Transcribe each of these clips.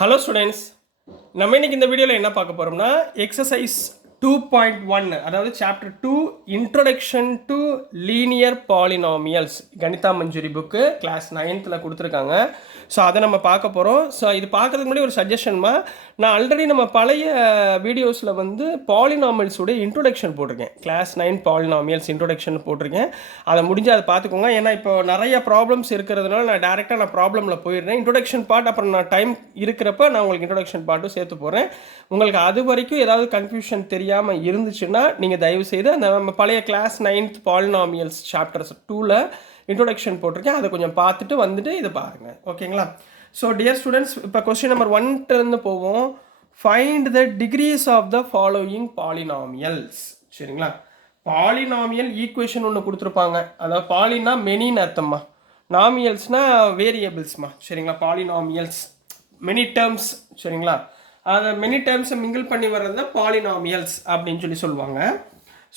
Hello students, நம்ம இன்னைக்கு இந்த வீடியோவில் என்ன பார்க்க போகிறோம்னா எக்ஸசைஸ் 2.1 அதாவது chapter 2 introduction to linear polynomials Ganita Manjari book class 9th கொடுத்துருக்காங்க. ஸோ அதை நம்ம பார்க்க போகிறோம். ஸோ இது பார்க்குறதுக்கு முன்னாடி ஒரு சஜஷன்மா, நான் ஆல்ரெடி நம்ம பழைய வீடியோஸில் பாலினாமியல்ஸோடைய இன்ட்ரோடக்ஷன் போட்டிருக்கேன். கிளாஸ் 9 பாலினாமியல்ஸ் இன்ட்ரோடக்ஷன் போட்டிருக்கேன். அதை முடிஞ்சு அதை பார்த்துக்கோங்க. ஏன்னா இப்போ நிறைய ப்ராப்ளம்ஸ் இருக்கிறதுனால நான் டேரெக்டாக ப்ராப்ளமில் போயிடுறேன். இன்ட்ரோடக்ஷன் பார்ட் அப்புறம் நான் டைம் இருக்கிறப்ப நான் உங்களுக்கு இன்ட்ரோடக்ஷன் பார்ட்டும் சேர்த்து போகிறேன். உங்களுக்கு அது வரைக்கும் ஏதாவது கன்ஃபியூஷன் தெரியாமல் இருந்துச்சுன்னா நீங்கள் தயவுசெய்து அந்த நம்ம பழைய கிளாஸ் 9th பாலினாமியல்ஸ் சாப்டர்ஸ் 2ல் இன்ட்ரோடக்ஷன் போட்டிருக்கேன், அதை கொஞ்சம் பார்த்துட்டு வந்துட்டு இதை பாருங்கள். ஓகேங்களா? ஸோ டியர் ஸ்டூடெண்ட்ஸ், இப்போ கொஸ்டின் நம்பர் 1 போவோம். Find the degrees of the following polynomials. சரிங்களா? பாலினாமியல் ஈக்குவேஷன் ஒன்று கொடுத்துருப்பாங்க. அதாவது பாலினா மெனின்னு அர்த்தம்மா, நாமியல்ஸ்னா வேரியபிள்ஸ்மா. சரிங்களா? Polynomials many terms. சரிங்களா? அதை மெனி டேர்ம்ஸை மிங்கிள் பண்ணி வர்றது தான் பாலினாமியல்ஸ் அப்படின்னு சொல்லுவாங்க.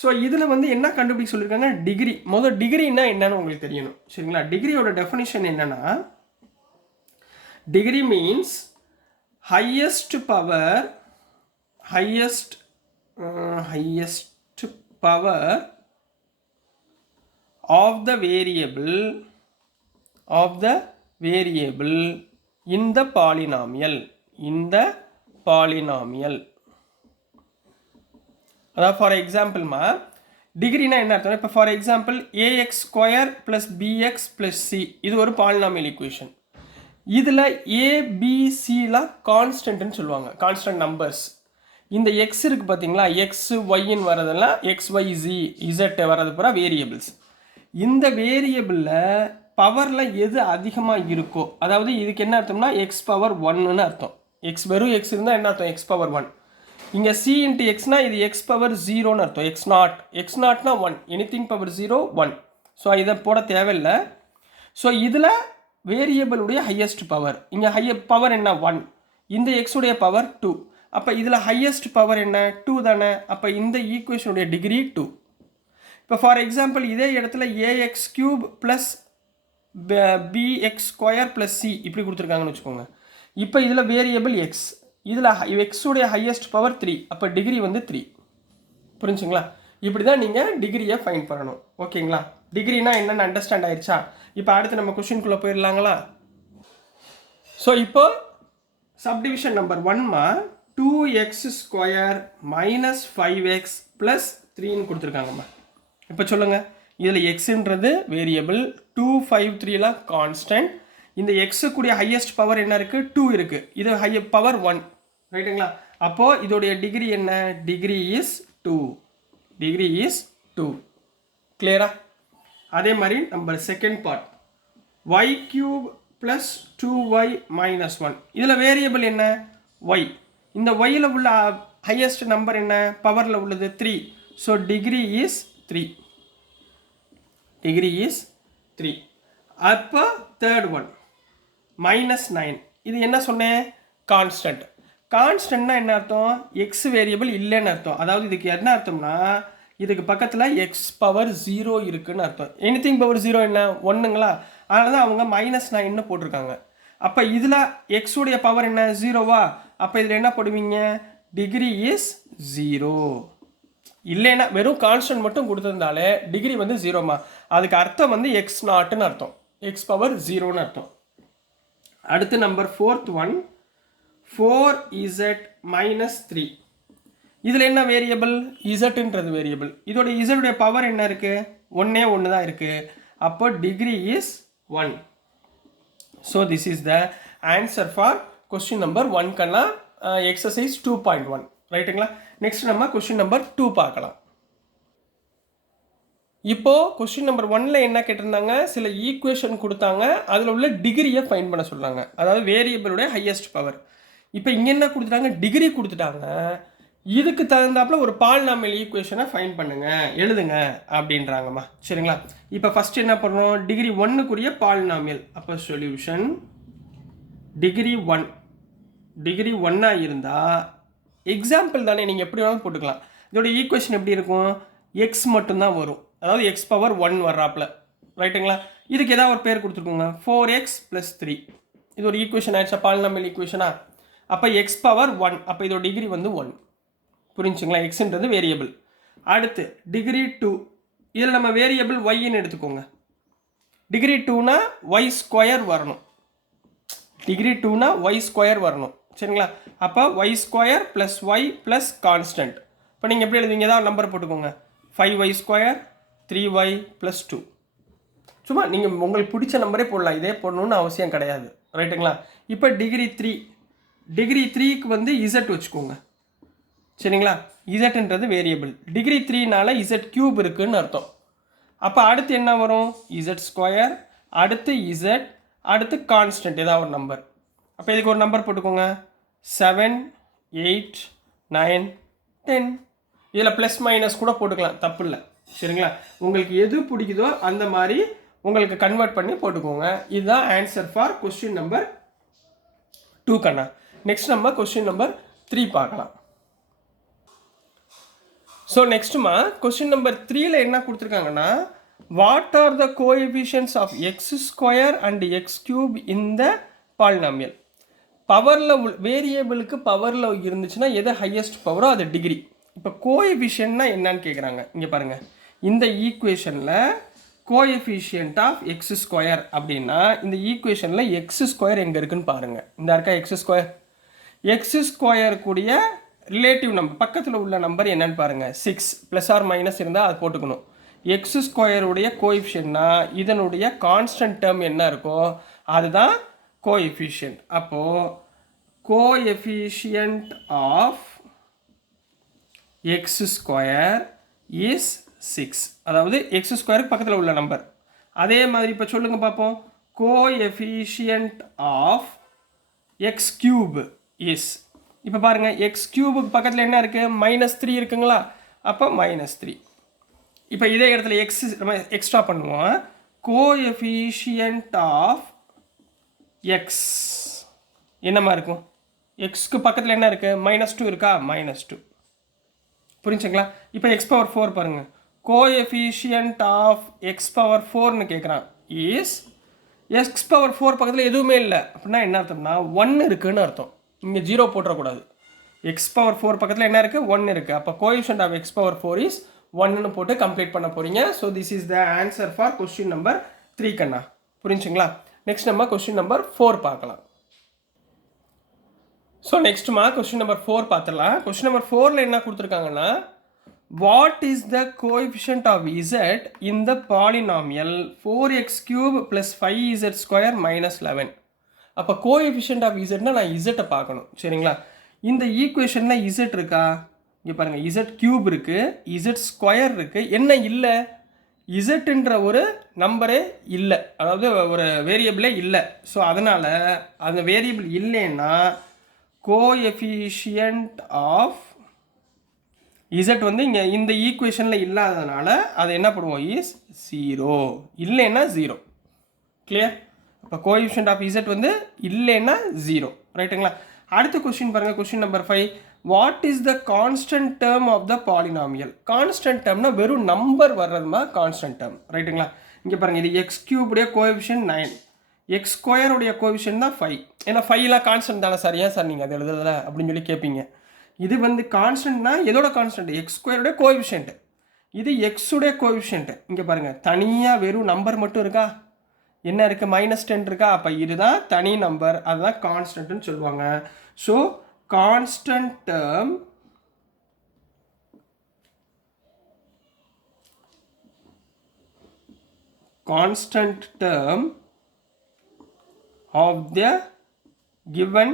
ஸோ இதில் என்ன கண்டுபிடிக்க சொல்லியிருக்காங்க, டிகிரி. முதல் டிகிரின்னா என்னன்னு உங்களுக்கு தெரியணும். சரிங்களா? டிகிரியோட டெஃபினிஷன் என்னன்னா, degree means highest power of the variable in the polynomial. அதாவது ஃபார் எக்ஸாம்பிள்மா, டிகிரினா என்ன அர்த்தம்? இப்போ for example ax² + bx + c இது ஒரு பாலினாமியல் ஈக்குவேஷன். இதில் ஏபிசிலாம் கான்ஸ்டன்ட்னு சொல்லுவாங்க, கான்ஸ்டன்ட் நம்பர்ஸ். இந்த எக்ஸ் இருக்குது பார்த்தீங்களா, எக்ஸ் ஒய்ன்னு வரதெல்லாம் எக்ஸ் ஒய் இசட் வர்றது பூரா வேரியபிள்ஸ். இந்த வேரியபிளில் பவரில் எது அதிகமாக இருக்கோ, அதாவது இதுக்கு என்ன அர்த்தம்னா எக்ஸ் பவர் 1ன்னு அர்த்தம். எக்ஸ் வெறும் எக்ஸ் இருந்தால் என்ன அர்த்தம், எக்ஸ் பவர் 1. இங்கே சி இன்ட்டு எக்ஸ்னா இது எக்ஸ் பவர் 0ன்னு அர்த்தம். எக்ஸ் நாட்னா 1, எனிதிங் பவர் 0 1. ஸோ இதை போட தேவையில்லை. ஸோ இதில் வேரியபிளுடைய ஹையஸ்ட் பவர், இங்கே பவர் என்ன 1, இந்த எக்ஸுடைய பவர் 2. அப்போ இதில் ஹையஸ்ட் பவர் என்ன 2 தானே. அப்போ இந்த ஈக்குவேஷனுடைய டிகிரி 2. இப்போ ஃபார் எக்ஸாம்பிள் இதே இடத்துல ax³ + bx² + c இப்படி கொடுத்துருக்காங்கன்னு வச்சுக்கோங்க. இப்போ இதில் வேரியபிள் எக்ஸ், இதில் எக்ஸுடைய ஹையஸ்ட் பவர் 3. அப்போ டிகிரி 3. புரிஞ்சுங்களா? இப்படி தான் நீங்கள் டிகிரியை ஃபைண்ட் பண்ணணும். ஓகேங்களா? டிகிரினா என்னென்னு அண்டர்ஸ்டாண்ட் ஆயிடுச்சா? இப்போ அடுத்து நம்ம கொஷின்குள்ளே போயிடலாங்களா? ஸோ இப்போ சப்டிவிஷன் நம்பர் 1மா 2x² - 5x + 3ன்னு கொடுத்துருக்காங்கம்மா. இப்போ சொல்லுங்கள், இதில் எக்ஸுன்றது வேரியபிள், 2 5 3லாம் கான்ஸ்டன்ட். இந்த எக்ஸுக்குரிய ஹையஸ்ட் பவர் என்ன இருக்குது, 2 இருக்குது. இது பவர் 1, ரைட்டுங்களா? அப்போது இதோடைய டிகிரி என்ன, டிகிரி இஸ் 2. கிளியரா? அதே மாதிரி நம்ம செகண்ட் பார்ட் y³ + 2y - 1. இதில் வேரியபிள் என்ன, y. இந்த yயில் உள்ள ஹையஸ்ட் நம்பர் என்ன, பவரில் உள்ளது 3. So degree is 3. அப்போ தேர்ட் ஒன் -9. இது என்ன சொன்னேன், கான்ஸ்டன்ட்னா என்ன அர்த்தம், எக்ஸ் வேரியபிள் இல்லைன்னு அர்த்தம். அதாவது இதுக்கு என்ன அர்த்தம்னா, இதுக்கு பக்கத்தில் எக்ஸ் பவர் 0 இருக்குன்னு அர்த்தம். எனிதிங் பவர் 0 என்ன, 1ங்களா? அதனால தான் அவங்க -9ன்னு போட்டிருக்காங்க. அப்போ இதில் எக்ஸுடைய பவர் என்ன, 0வா? அப்போ இதில் என்ன போடுவீங்க, டிகிரி இஸ் 0. இல்லைன்னா வெறும் கான்ஸ்டன்ட் மட்டும் கொடுத்துருந்தாலே டிகிரி 0மா. அதுக்கு அர்த்தம் எக்ஸ் நாட்னு அர்த்தம், எக்ஸ் பவர் 0ன்னு அர்த்தம். அடுத்து நம்பர் 4th ஒன் 4z - 3. இதில் என்ன வேரியபிள், இசட்ன்றது வேரியபிள். இதோட இசட்டுடைய பவர் என்ன இருக்குது, 1 தான் இருக்குது. அப்போ degree is 1. So this is the answer for question number 1 exercise 2.1. ரைட்டுங்களா? நெக்ஸ்ட் நம்ம கொஸ்டின் நம்பர் 2 பார்க்கலாம். இப்போது கொஸ்டின் நம்பர் 1ல் என்ன கேட்டிருந்தாங்க, சில ஈக்குவேஷன் கொடுத்தாங்க, அதில் உள்ள டிகிரியை ஃபைண்ட் பண்ண சொல்கிறாங்க. அதாவது வேரியபிளுடைய ஹையஸ்ட் பவர். இப்போ இங்கே என்ன கொடுத்துட்டாங்க, டிகிரி கொடுத்துட்டாங்க. இதுக்கு தகுந்தாப்புல ஒரு பாலினாமியல் ஈக்குவேஷனை ஃபைண்ட் பண்ணுங்க, எழுதுங்க அப்படின்றாங்கம்மா. சரிங்களா? இப்போ ஃபஸ்ட் என்ன பண்ணுறோம், டிகிரி 1க்குரிய பாலினாமியல். அப்போ சொல்யூஷன் டிகிரி 1 இருந்தால் எக்ஸாம்பிள் தானே, நீங்கள் எப்படி வேணாலும் போட்டுக்கலாம். இதோட ஈக்குவேஷன் எப்படி இருக்கும், எக்ஸ் மட்டும்தான் வரும். அதாவது எக்ஸ் பவர் 1 வர்றாப்புல, ரைட்டுங்களா? இதுக்கு ஏதாவது ஒரு பேர் கொடுத்துருக்கோங்க, 4x + 3. இது ஒரு ஈக்குவேஷன் ஆயிடுச்சா, பாலினாமியல் ஈக்குவேஷனா? அப்போ எக்ஸ் பவர் 1, அப்போ இதோட டிகிரி வந்து 1. புரிஞ்சுங்களா? எக்ஸ்ன்றது வேரியபிள். அடுத்து டிகிரி 2, இதில் நம்ம வேரியபிள் ஒய்ன்னு எடுத்துக்கோங்க. டிகிரி 2னா ஒய் ஸ்கொயர் வரணும். டிகிரி 2னா ஒய் ஸ்கொயர் வரணும். சரிங்களா? அப்போ Y square plus Y plus constant. இப்போ நீங்கள் எப்படி எழுதுவீங்க? ஏதாவது நம்பர் போட்டுக்கோங்க. 5y square 3y plus 2. சும்மா நீங்கள் உங்களுக்கு பிடிச்ச நம்பரே போடலாம், இதே போடணுன்னு அவசியம் கிடையாது. ரைட்டுங்களா? இப்போ டிகிரி 3, டிகிரி 3க்கு வந்து இசட் வச்சுக்கோங்க. சரிங்களா? இசட்ன்றது வேரியபிள். டிகிரி 3னால இசட் கியூப் இருக்குன்னு அர்த்தம். அப்போ அடுத்து என்ன வரும்? இசட் ஸ்கொயர், அடுத்து இசட், அடுத்து கான்ஸ்டன்ட் ஏதாவது ஒரு நம்பர். அப்போ இதுக்கு ஒரு நம்பர் போட்டுக்கோங்க. 7, 8, 9, 10. இதில் ப்ளஸ் மைனஸ் கூட போட்டுக்கலாம், தப்பு இல்லை. சரிங்களா? உங்களுக்கு எது பிடிக்குதோ அந்த மாதிரி உங்களுக்கு கன்வெர்ட் பண்ணி போட்டுக்கோங்க. இதுதான் ஆன்சர் ஃபார் கொஸ்டின் நம்பர் 2 கண்ணா. நெக்ஸ்ட் நம்ம கொஸ்டின் நம்பர் 3 பார்க்கலாம். ஸோ நெக்ஸ்ட்டுமா கொஸ்டின் நம்பர் 3ல என்ன கொடுத்துருக்காங்கன்னா, what are the coefficients of X square and X cube in the polynomial. பவரில் வேரியபிளுக்கு பவரில் இருந்துச்சுன்னா எது ஹையஸ்ட் பவரோ அது டிகிரி. இப்போ கோஎஃபிஷியன்ட்னா என்னன்னு கேட்குறாங்க. இங்கே பாருங்கள், இந்த ஈக்குவேஷனில் கோஎஃபிஷியன்ட் ஆஃப் எக்ஸ் ஸ்கொயர் அப்படின்னா இந்த ஈக்குவேஷனில் எக்ஸ் ஸ்கொயர் எங்கே இருக்குன்னு பாருங்கள். இந்த இருக்கா எக்ஸ் ஸ்கொயர். எக்ஸ் ஸ்கொயர் கூடிய ரிலேட்டிவ் நம்பர் பக்கத்தில் உள்ள நம்பர் என்னன்னு பாருங்கள். 6 ப்ளஸ் ஆர் மைனஸ் இருந்தால் அது போட்டுக்கணும். எக்ஸ் ஸ்கொயருடைய கோஎஃபிஷியன்ட்னா இதனுடைய கான்ஸ்டன்ட் டேர்ம் என்ன இருக்கோ அதுதான் கோஎஃபிஷியன்ட். அப்போது coefficient of X square is 6. அதாவது எக்ஸ் ஸ்கொயருக்கு பக்கத்தில் உள்ள நம்பர். அதே மாதிரி இப்போ சொல்லுங்க பார்ப்போம். Coefficient of X cube is, இப்போ பாருங்கள் எக்ஸ் கியூபுக்கு பக்கத்தில் என்ன இருக்குது? -3 இருக்குங்களா? அப்போ -3. இப்போ இதே இடத்துல எக்ஸ் நம்ம எக்ஸ்ட்ரா பண்ணுவோம். கோஎஃபிஷியன்ட் ஆஃப் எக்ஸ் என்னமா இருக்கும்? எக்ஸ்க்கு பக்கத்தில் என்ன இருக்குது? -2 இருக்கா? -2. புரிஞ்சுங்களா? இப்போ எக்ஸ் பவர் 4 பாருங்கள். கோஎஃபிஷியன்ட் ஆஃப் எக்ஸ் பவர் 4ன்னு கேட்குறான். இஸ் எக்ஸ் பவர் 4 பக்கத்தில் எதுவுமே இல்லை அப்படின்னா என்ன அர்த்தம்னா 1 இருக்குன்னு அர்த்தம். இங்கே 0 போட்டுறக்கூடாது. எக்ஸ் பவர் 4 பக்கத்தில் என்ன இருக்குது? 1 இருக்குது. அப்போ coefficient of x power 4 is 1ன்னு போட்டு கம்ப்ளீட் பண்ண போகிறீங்க. So this is the answer for question number 3 கண்ணா. புரிஞ்சுங்களா? நெக்ஸ்ட் நம்ம கொஸ்டின் நம்பர் 4 பார்க்கலாம். ஸோ நெக்ஸ்ட்டுமா கொஸ்டின் நம்பர் 4 பார்த்துடலாம். கொஸ்டின் நம்பர் 4ல் என்ன கொடுத்துருக்காங்கன்னா, what is the coefficient of Z in the polynomial 4x³ + 5z² -11. அப்போ கோஎஃபிஷியன்ட் ஆஃப் இசட்னா நான் இசட்டை பார்க்கணும். சரிங்களா? இந்த ஈக்குவேஷனில் இசட் இருக்கா? இங்கே பாருங்கள், z³ இருக்குது, z² இருக்குது. என்ன இல்லை? இசட்டுன்ற ஒரு நம்பரே இல்லை, அதாவது ஒரு வேரியபிளே இல்லை. ஸோ அதனால் அந்த வேரியபிள் இல்லைன்னா கோஎஃபிஷியன்ட் ஆஃப் இசட் வந்து இங்கே இந்த ஈக்குவேஷனில் இல்லாததுனால அதை என்ன பண்ணுவோம்? இஸ் 0. இல்லைன்னா 0. கிளியர்? அப்போ கோஎஃபிஷியன்ட் ஆஃப் இசட் வந்து இல்லைன்னா 0. ரைட்டுங்களா? அடுத்த கொஸ்டின் பாருங்கள். Question number 5. What is the constant term of the polynomial? Constant டேர்ம்னா வெறும் நம்பர் வர்றதுமா கான்ஸ்டன்ட் டேர்ம். ரைட்டுங்களா? இங்கே பாருங்கள், இது எக்ஸ் கியூபுடைய கோஎஃபிஷியன்ட் 9, எக்ஸ் ஸ்கொயருடைய கோஎஃபிஷியன்ட் தான் 5. ஏன்னா 5லாம் கான்ஸ்டன்ட் தானே சார், ஏன் சார் நீங்கள் அதை எழுதுறதில்ல அப்படின்னு சொல்லி கேட்பீங்க. இது வந்து கான்ஸ்டன்ட்னா எதோட கான்ஸ்டன்ட்? எக்ஸ் ஸ்கொயருடைய கோஎஃபிஷியன்ட். இது எக்ஸுடைய கோஎஃபிஷியன்ட். இங்கே பாருங்கள், தனியாக வெறும் நம்பர் மட்டும் இருக்கா? என்ன இருக்குது? -10 இருக்கா? அப்போ இதுதான் தனி நம்பர், அதுதான் கான்ஸ்டன்ட்னு சொல்லுவாங்க. So constant term of the given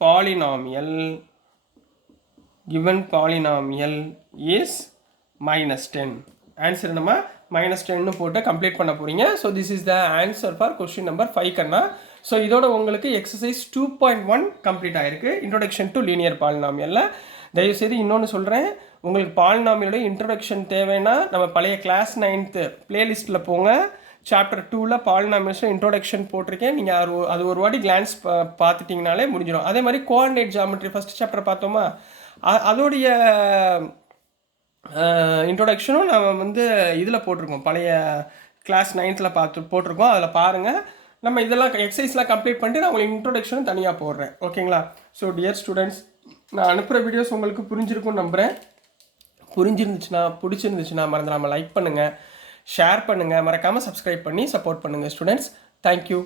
polynomial is -10. Answer நம்ம -10 போட்டு கம்ப்ளீட் பண்ண போகிறீங்க. So this is the answer for question number 5 கண்ணா. ஸோ இதோட உங்களுக்கு எக்ஸசைஸ் 2.1 கம்ப்ளீட் ஆகிருக்கு. இன்ட்ரோடக்ஷன் டு லீனியர் பாலினாமியலில். தயவுசெய்து இன்னொன்று சொல்கிறேன், உங்களுக்கு பாலினாமியலோட இன்ட்ரோடக்ஷன் தேவைன்னா நம்ம பழைய கிளாஸ் 9th பிளேலிஸ்ட்டில் போங்க. சாப்டர் 2ல் பாலினாமியல்ஸில் இன்ட்ரோடக்ஷன் போட்டிருக்கேன். நீங்கள் அது ஒரு வாட்டி கிளான்ஸ் பார்த்துட்டிங்கனாலே முடிஞ்சிடும். அதே மாதிரி கோஆர்டினேட் ஜாமெட்ரி ஃபஸ்ட் சாப்டர் பார்த்தோமா, அதோடைய இன்ட்ரோடக்ஷனும் நம்ம வந்து இதில் போட்டிருக்கோம், பழைய கிளாஸ் 9th போட்டிருக்கோம். அதில் பாருங்கள். நம்ம இதெல்லாம் எக்ஸசைஸ்லாம் கம்ப்ளீட் பண்ணிட்டு நான் உங்களுக்கு இன்ட்ரோடக்ஷனும் தனியாக போடுறேன். ஓகேங்களா? ஸோ டியர் ஸ்டூடெண்ட்ஸ், நான் அனுப்புகிற வீடியோஸ் உங்களுக்கு புரிஞ்சிருக்கும்னு நம்புகிறேன். பிடிச்சிருந்துச்சுன்னா மறந்துடாமல் லைக் பண்ணுங்கள், ஷேர் பண்ணுங்கள், மறக்காமல் சப்ஸ்கிரைப் பண்ணி சப்போர்ட் பண்ணுங்கள் ஸ்டூடெண்ட்ஸ். தேங்க்யூ.